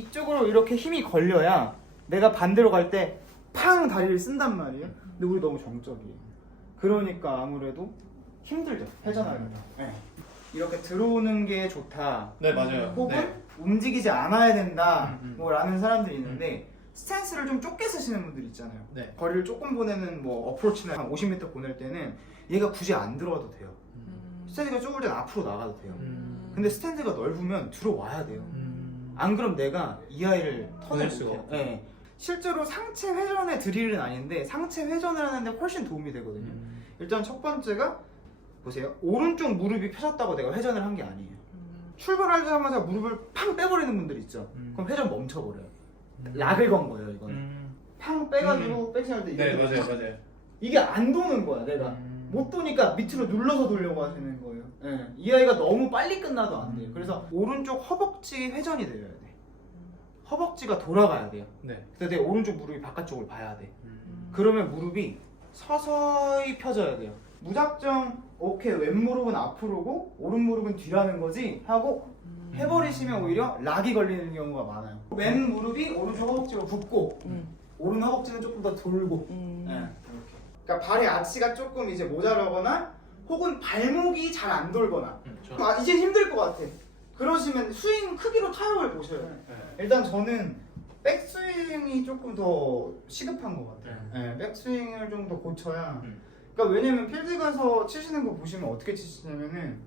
이쪽으로 이렇게 힘이 걸려야 내가 반대로 갈 때 팡 다리를 쓴단 말이에요. 근데 우리 너무 정적이에요. 그러니까 아무래도 힘들죠, 회전하기가. 네. 이렇게 들어오는 게 좋다. 네, 맞아요. 혹은 네. 움직이지 않아야 된다. 뭐 라는 사람들이 있는데 스탠스를 좀 좁게 쓰시는 분들 있잖아요. 네. 거리를 조금 보내는 뭐 어프로치나 한 50m 보낼 때는 얘가 굳이 안 들어와도 돼요. 스탠드가 좁을 땐 앞으로 나가도 돼요. 근데 스탠드가 넓으면 들어와야 돼요. 안 그럼 내가 이 아이를 보낼 터낼 수가 수가 없고. 네. 실제로 상체 회전의 드릴은 아닌데 상체 회전을 하는데 훨씬 도움이 되거든요. 일단 첫 번째가 보세요. 오른쪽 무릎이 펴졌다고 내가 회전을 한 게 아니에요. 출발하자마자 무릎을 팡 빼버리는 분들 있죠. 그럼 회전 멈춰버려요. 락을 건 거예요, 이거는. 팡 빼가지고 백스윙 할때 네, 맞아요. 이게 안 도는 거야, 내가. 못 도니까 밑으로 눌러서 돌려고 하시는 거예요. 네. 이 아이가 너무 빨리 끝나도 안 돼요. 그래서 오른쪽 허벅지 회전이 되어야 돼. 허벅지가 돌아가야 돼요. 네. 근데 내 오른쪽 무릎이 바깥쪽을 봐야 돼. 그러면 무릎이 서서히 펴져야 돼요. 무작정 오케이 왼 무릎은 앞으로고 오른 무릎은 뒤라는 거지 하고 해버리시면 오히려 락이 걸리는 경우가 많아요. 왼 무릎이 오른쪽 허벅지로 붙고 오른 허벅지는 조금 더 돌고 네, 이렇게. 그러니까 발의 아치가 조금 이제 모자라거나 혹은 발목이 잘 안 돌거나 이제 힘들 것 같아. 그러시면 스윙 크기로 타협을 보셔요. 일단 저는 백스윙이 조금 더 시급한 것 같아요. 네, 백스윙을 좀 더 고쳐야. 그러니까 왜냐면 필드 가서 치시는 거 보시면 어떻게 치시냐면은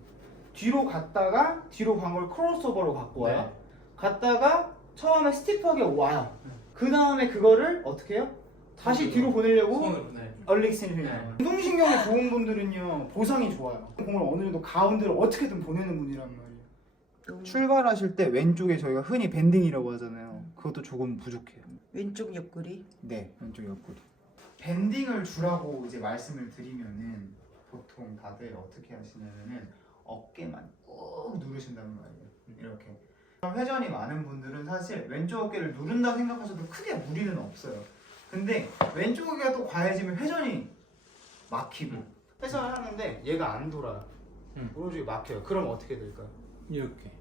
뒤로 갔다가 뒤로 간 걸 크로스오버로 갖고 와요. 네. 갔다가 처음에 스티프하게 와요. 그 다음에 그거를 어떻게 해요? 다시 뒤로 보내려고 손으로, 네. 얼리 익스텐션이에요. 운동신경이 좋은 분들은요 보상이 좋아요. 공을 어느 정도 가운데로 어떻게든 보내는 분이란 말이에요. 출발하실 때 왼쪽에 저희가 흔히 밴딩이라고 하잖아요. 그것도 조금 부족해요. 왼쪽 옆구리. 네, 왼쪽 옆구리. 밴딩을 주라고 이제 말씀을 드리면은 보통 다들 어떻게 하시냐면은 어깨만 꾹 누르신단 말이에요. 이렇게. 회전이 많은 분들은 사실 왼쪽 어깨를 누른다 생각하셔도 크게 무리는 없어요. 근데 왼쪽 어깨가 또 과해지면 회전이 막히고 회전을 하는데 얘가 안 돌아요. 오른쪽이 막혀요. 그럼 어떻게 될까요? 이렇게.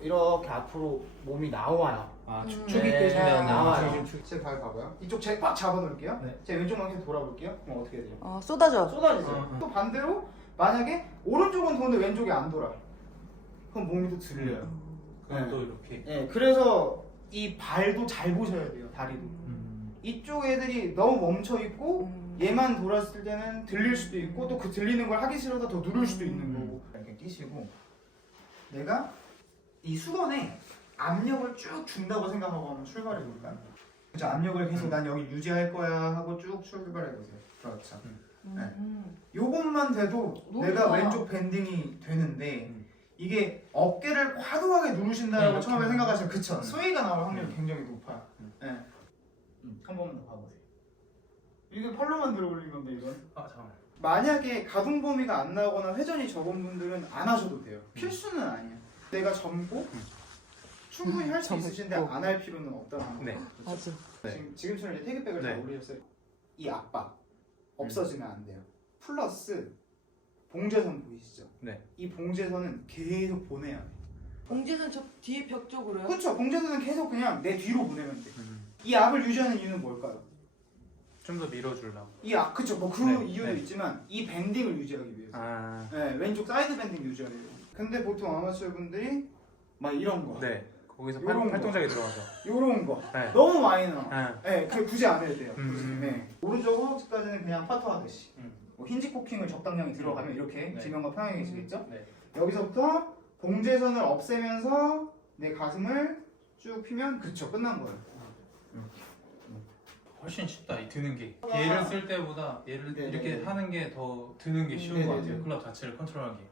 이렇게 앞으로 몸이 나와요. 아, 축이 네, 나와요. 축. 제 발 봐봐요. 이쪽 꽉 잡아놓을게요. 네. 제 왼쪽만 계속 돌아볼게요. 그럼 어떻게 돼요? 쏟아져. 쏟아지죠. 또 반대로 만약에 오른쪽은 도는데 왼쪽이 안 돌아. 그럼 몸이 또 들려요. 그럼 또 이렇게. 네, 그래서 이 발도 잘 보셔야 돼요. 다리도. 이쪽 애들이 너무 멈춰 있고 얘만 돌았을 때는 들릴 수도 있고 또 그 들리는 걸 하기 싫어서 더 누를 수도 있는 거고. 이렇게 끼시고 내가 이 수건에 압력을 쭉 준다고 생각하고 한번 출발해 볼까요? 그렇죠. 압력을 계속 난 여기 유지할 거야 하고 쭉 출발해 보세요. 그렇죠. 네. 요것만 돼도 내가 좋아. 왼쪽 밴딩이 되는데 이게 어깨를 과도하게 누르신다고 네, 처음에 이렇게. 생각하시면 그쵸. 스웨이가 나올 확률이 굉장히 높아요. 네. 한 번만 더 봐보세요. 이게 팔로만 들어 올린 건데 이건. 아, 잠깐만. 만약에 가동 범위가 안 나오거나 회전이 적은 분들은 안 하셔도 돼요. 필수는 아니에요. 내가 젊고 충분히 할 수 있으신데 안 할 필요는 없다는 거. 네. 맞아. 지금처럼 이제 태그백을 잘 네. 올리셨어요. 이 압박 없어지면 안 돼요. 플러스 봉제선 보이시죠? 네. 이 봉제선은 계속 보내야 돼. 봉제선 저 뒤에 벽 쪽으로요? 그렇죠. 봉제선은 계속 그냥 내 뒤로 보내면 돼. 이 압을 유지하는 이유는 뭘까요? 좀 더 밀어주려고. 그쵸. 뭐 그 네, 이유도 네. 있지만 이 밴딩을 유지하기 위해서. 아. 네, 왼쪽 사이드 밴딩 유지하려고. 근데 보통 아마추어 분들이 막 이런 거, 네. 거기서 요런 거. 팔동작이 들어가서. 요런 거 네. 너무 많이 나와. 아. 네, 그게 굳이 안 해도 돼요. 음. 네. 오른쪽 허벅지까지는 그냥 파터 하듯이. 음. 뭐 힌지 코킹을 적당량이 들어가면 이렇게 네. 지면과 평행해지겠죠? 네. 여기서부터 봉제선을 없애면서 내 가슴을 쭉 피면 그쵸, 끝난 거예요. 훨씬 쉽다. 이 드는 게. 얘를 쓸 때보다 얘를 네, 이렇게 네. 하는 게 더 드는 게 쉬운 네, 것 네, 같아요. 네. 클럽 자체를 컨트롤하기.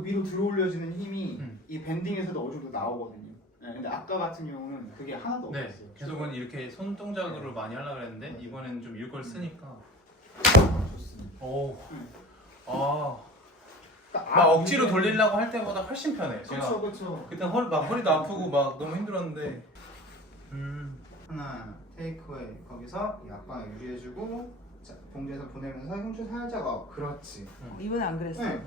위로 들어 올려지는 힘이 음. 이 밴딩에서도 어느 정도 나오거든요. 네, 근데 아까 같은 경우는 그게 하나도 네. 없었어요. 계속은 이렇게 손 동작으로 많이 하려고 했는데 이번에는 좀 일걸 쓰니까. 좋습니다. 오. 음. 아. 그러니까 막 억지로 돌리려고 할 때보다 훨씬 편해. 그쵸, 제가 그쵸. 그때 허리도 아프고 막 너무 힘들었는데. 하나 테이크웨이 거기서 이 압박을 유지해주고 자, 봉제에서 보내면서 흉추 살짝 업. 그렇지. 이번에 안 그랬어. 네.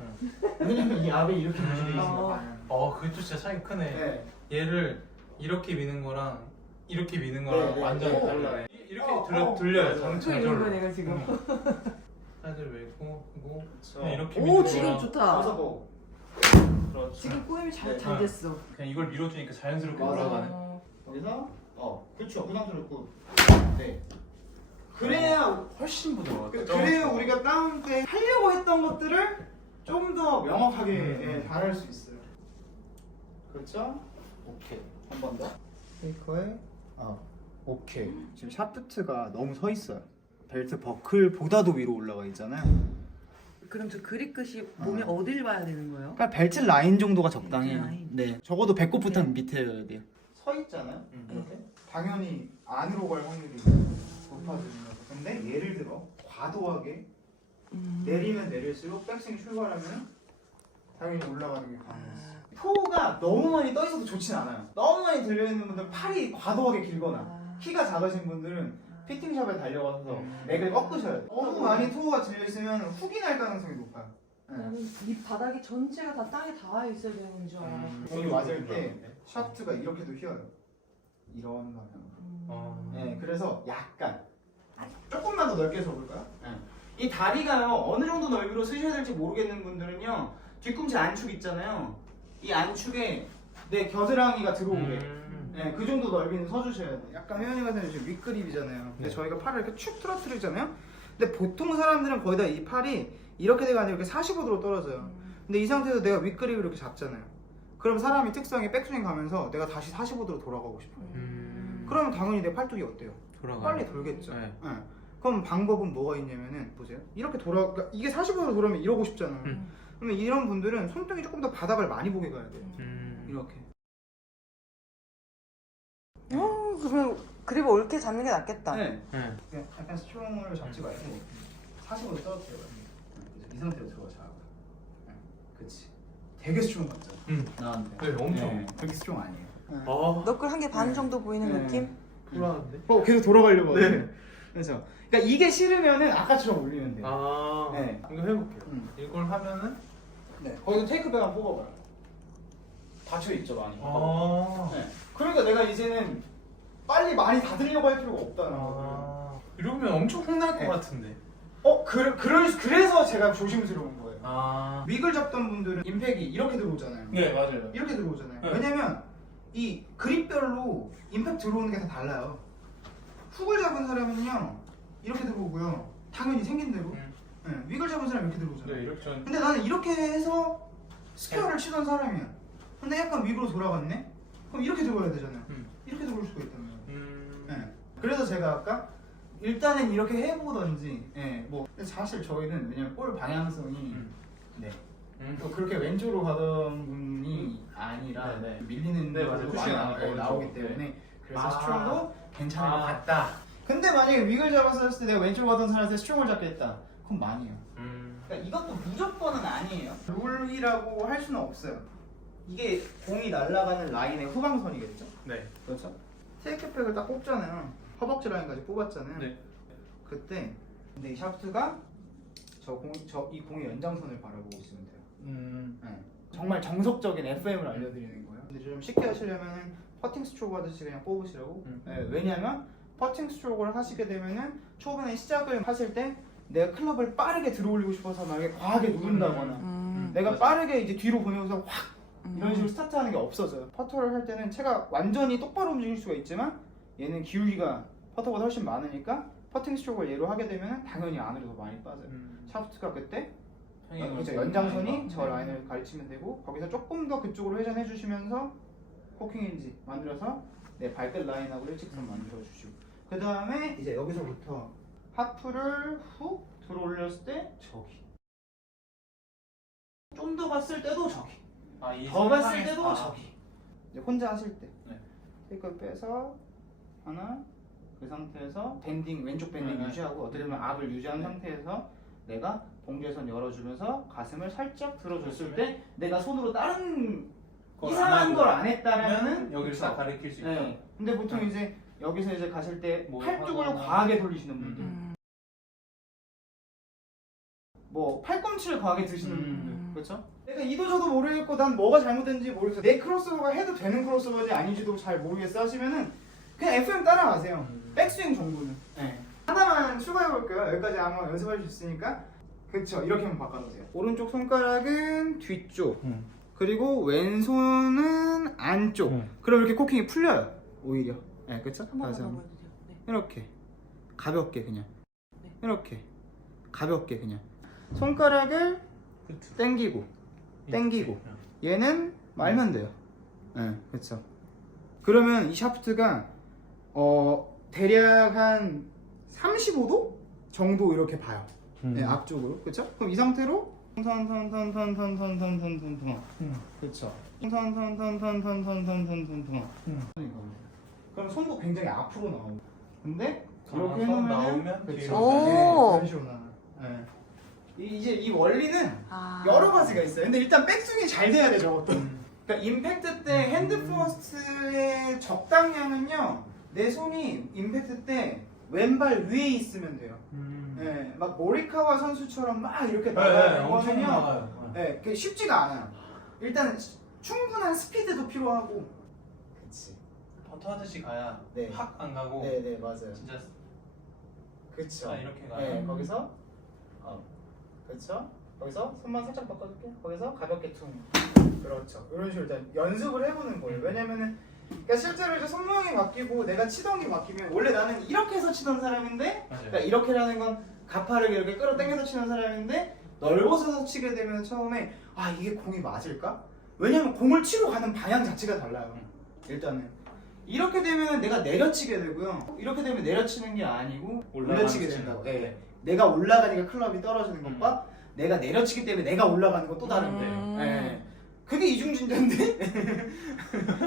왜냐면 이 압이 이렇게 유지돼 있으니까. 어. 그것도 진짜 차이가 크네. 네. 얘를 이렇게 미는 거랑 이렇게 미는 거랑 네, 완전히 네. 달라요. 이렇게 어, 들려요. 맞아. 저 이런 거 내가 지금. 살들 외고 하고 그렇죠. 그냥 이렇게 오 미는 지금 거랑 좋다. 여기서 뭐 그렇죠. 지금 꼬임이 잘 네. 됐어. 그냥 이걸 밀어주니까 자연스럽게 맞아. 올라가는. 여기서 그렇죠. 그 상태로 고 네. 그래야 훨씬 부드러워. 그래야 우리가 다운 때 하려고 했던 것들을 좀 더 명확하게 예, 다룰 수 있어요. 그렇죠? 오케이. 한 번 더. 테이커에 오케이. 지금 샤프트가 너무 서 있어요. 벨트 버클보다도 위로 올라가 있잖아요. 그럼 저 그립 끝이 몸에 어딜 봐야 되는 거예요? 그러니까 벨트 라인 정도가 적당해요. 라인. 네. 적어도 배꼽부터는 밑에여야 돼요. 서 있잖아요. 이렇게? 당연히 안으로 갈 확률이 높아지는 거죠. 근데 예를 들어 과도하게 내리면 내릴수록 백스윙 출발하면 당연히 올라가는 게 가능해요. 토가 너무 많이 떠 있어도 좋진 않아요. 너무 많이 들려 있는 분들 팔이 과도하게 길거나 키가 작으신 분들은 피팅샵에 달려가서 넥을 꺾으셔야 돼요. 너무 많이 토가 들려 있으면 훅이 날 가능성이 높아요. 나는 밑 바닥이 전체가 다 땅에 닿아 있어야 되는 줄 알아. 공이 맞을 때 샤프트가 이렇게도 휘어요. 이런 방향으로. 네, 그래서 약간 조금만 더 넓게 서볼까요? 네. 이 다리가요 어느 정도 넓이로 쓰셔야 될지 모르겠는 분들은요 뒤꿈치 안축 있잖아요. 이 안축에 내 겨드랑이가 들어오게 네, 그 정도 넓이는 서주셔야 돼요. 약간 회원님 같은 경우는 지금 윗그립이잖아요. 근데 네. 저희가 팔을 이렇게 축 틀어뜨리잖아요. 근데 보통 사람들은 거의 다 이 팔이 이렇게 돼가 아니라 이렇게 45도로 떨어져요. 근데 이 상태에서 내가 윗그립을 이렇게 잡잖아요. 그럼 사람이 특성이 백스윙 가면서 내가 다시 45도로 돌아가고 싶어요. 그러면 당연히 내 팔뚝이 어때요? 빨리 돌겠죠. 네. 네. 그럼 방법은 뭐가 있냐면은 보세요. 이렇게 그러니까 이게 45도로 돌아오면 이러고 싶잖아요. 그러면 이런 분들은 손등이 조금 더 바닥을 많이 보게 가야 돼요. 이렇게. 그러면 그립을 옳게 잡는 게 낫겠다. 네. 네. 그냥 약간 스트롱을 잡지 말고 45도 떨어뜨려요. 이 상태로 들어가자. 네. 그렇지. 되게 스트롱 같죠? 나한테. 네, 엄청. 그렇게 스트롱 아니에요. 너클 한 개 반 네. 정도 보이는 네. 느낌? 불안한데? 계속 돌아가려고 네. 하거든요. 그래서 그러니까 이게 싫으면은 아까처럼 올리면 돼요. 아, 네. 이거 해볼게요. 이걸 하면은 네. 거기서 테이크백 한번 뽑아봐요. 닫혀 있죠 많이. 아, 네. 그러니까 내가 이제는 빨리 많이 닫으려고 할 필요가 없다는 거예요. 이러면 엄청 혼날 것 네. 같은데. 그래서 제가 조심스러운 거예요. 아, 윅을 잡던 분들은 임팩이 이렇게 들어오잖아요. 네 맞아요. 이렇게 들어오잖아요. 네. 왜냐면 이 그립별로 임팩 들어오는 게 다 달라요. 훅을 잡은 사람은요 이렇게 들어오고요. 당연히 생긴 대로. 네. 윅을 잡은 사람은 이렇게 들어오잖아요. 네 이렇게 전. 근데 나는 이렇게 해서 스퀘어를 치던 사람이야. 근데 약간 윅으로 돌아갔네? 그럼 이렇게 들어가야 되잖아요. 이렇게 들어올 수가 있다는 거예요. 네. 그래서 제가 아까 일단은 이렇게 해보던지, 뭐 근데 사실 저희는 왜냐면 볼 방향성이 또 그렇게 왼쪽으로 가던 분이 아니라 네, 네. 밀리는 네, 맞아요. 것도 푸시가 많이 나오기 네. 때문에 그래서 아. 스트롱도 괜찮은 것 아. 같다. 근데 만약에 윅을 잡았을 때 내가 왼쪽으로 가던 사람한테 스트롱을 잡게 했다. 그럼 많이에요. 그러니까 이것도 무조건은 아니에요. 룰이라고 할 수는 없어요. 이게 공이 날아가는 라인의 후방선이겠죠? 네. 그렇죠? 테이크백을 딱 뽑잖아요. 허벅지 라인까지 뽑았잖아요. 네. 그때 근데 이 샤프트가 이 공의 연장선을 바라보고 있으면 돼요. 네. 정말 정석적인 FM을 알려드리는 거예요. 근데 좀 쉽게 하시려면 퍼팅 스트로크 하듯이 그냥 뽑으시라고. 네, 왜냐면 퍼팅 스트로크를 하시게 되면은 초반에 시작을 하실 때 내가 클럽을 빠르게 들어올리고 싶어서 만약에 과하게 누른다거나 내가 빠르게 이제 뒤로 보내고서 확 이런 식으로 스타트하는 게 없어져요. 퍼터를 할 때는 채가 완전히 똑바로 움직일 수가 있지만 얘는 기울기가 퍼터보다 훨씬 많으니까 퍼팅 스트로크를 얘로 하게 되면 당연히 안으로 더 많이 빠져요. 샤프트가 그때 그렇죠. 연장선이 저 라인을 가르치면 되고 거기서 조금 더 그쪽으로 회전해 주시면서 포킹 힌지 만들어서 내 발끝 라인하고 일직선 만들어 주시고 그 다음에 이제 여기서부터 하프를 훅 들어 올렸을 때 저기 좀 더 갔을 때도 저기 더 갔을 때도 저기 이제 혼자 하실 때 테이크를 빼서 하나 그 상태에서 밴딩 왼쪽 밴딩 유지하고 어떻게 보면 압을 유지한 상태에서 내가 봉제선 열어주면서 가슴을 살짝 들어줬을 때 내가 손으로 다른 이상한 걸 안 했다라면은 여기를 딱 가리킬 수 있다. 네. 근데 보통 이제 여기서 이제 가실 때 뭐 팔뚝을 하거나. 과하게 돌리시는 분들 뭐 팔꿈치를 과하게 드시는 분들 그렇죠? 내가 이도저도 모르겠고 난 뭐가 잘못된지 모르겠어. 내 크로스오버가 해도 되는 크로스오버인지 아닌지도 잘 모르겠어 하시면은 그냥 FM 따라가세요. 백스윙 정도는. 네. 하나만 추가해 볼게요. 여기까지 아마 연습할 수 있으니까. 그렇죠. 이렇게 한번 바꿔보세요. 오른쪽 손가락은 뒤쪽. 그리고 왼손은 안쪽. 그럼 이렇게 코킹이 풀려요. 오히려. 네, 그렇죠? 한 번만 다시 더 한번. 보여주세요. 네. 이렇게 가볍게 그냥. 네. 이렇게 가볍게 그냥. 손가락을 당기고 당기고 얘는 말면 돼요. 네, 그렇죠. 그러면 이 샤프트가 대략 한 35도 정도 이렇게 봐요. 네, 앞쪽으로. 그렇죠? 그럼 이 상태로 턴 그렇죠. 턴 그럼 손도 굉장히 앞으로 나오고. 근데 이렇게 손 해놓으면 나오면 그렇죠. 뒤로. 오. 이런 식으로 나와요. 네. 이제 이 원리는 아. 여러 가지가 있어요. 근데 일단 백스윙이 잘 돼야 돼 저것도. 그러니까 임팩트 때 핸드 퍼스트의 적당량은요. 내 손이 임팩트 때 왼발 위에 있으면 돼요. 네, 막 모리카와 선수처럼 막 이렇게 나가는 엄청 거는요. 나가요. 네, 그게 쉽지가 않아요. 일단 충분한 스피드도 필요하고. 그치. 퍼터 하듯이 가야 네. 확 안 가고 네, 맞아요. 진짜 그쵸. 이렇게 가요. 네, 거기서 그렇죠. 거기서 손만 살짝 바꿔줄게. 거기서 가볍게 퉁. 그렇죠. 이런 식으로 일단 연습을 해보는 거예요. 왜냐면은 그러니까 실제로 이제 손 모양이 바뀌고 내가 치던 게 바뀌면 원래 나는 이렇게 해서 치던 사람인데, 맞아요. 그러니까 이렇게라는 건 가파르게 이렇게 끌어당겨서 치는 사람인데 넓어서 치게 되면 처음에 아 이게 공이 맞을까? 왜냐면 공을 치러 가는 방향 자체가 달라요. 일단은 이렇게 되면 내가 내려치게 되고요. 이렇게 되면 내려치는 게 아니고 올려치게 된다고. 네. 내가 올라가니까 클럽이 떨어지는 것과 내가 내려치기 때문에 내가 올라가는 건 또 다른데. 네. 그게 이중진자인데?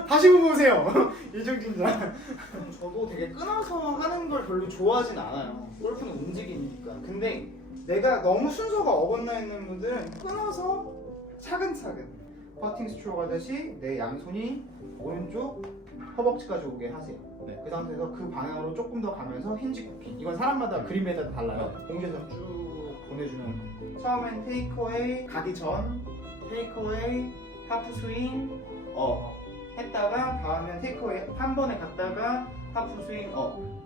다시 보세요. 이중진자. 저도 되게 끊어서 하는 걸 별로 좋아하진 않아요. 골프는 움직이니까. 근데 내가 너무 순서가 어긋나 있는 분들은 끊어서 차근차근 퍼팅 스트로크 하듯이 내 양손이 오른쪽 허벅지까지 오게 하세요. 네. 그 상태에서 그 방향으로 조금 더 가면서 힌지 쿠킹. 이건 사람마다 그림마다 달라요. 공지에서 쭉 보내주는. 처음엔 테이크어웨이 가기 전 테이크어웨이 하프 스윙 했다가 다음엔 테이크어웨이 한 번에 갔다가 하프 스윙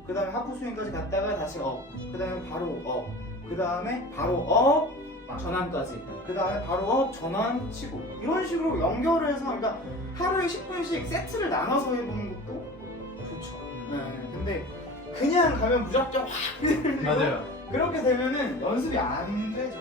그 다음에 하프 스윙까지 갔다가 다시 그 다음에 바로 그 다음에 바로 전환까지 그 다음에 바로 전환 치고 이런 식으로 연결을 해서 그러니까 하루에 10분씩 세트를 나눠서 해보는 것도 좋죠. 네, 근데 그냥 가면 무작정 확 맞아요. 그렇게 되면은 연습이 안 되죠.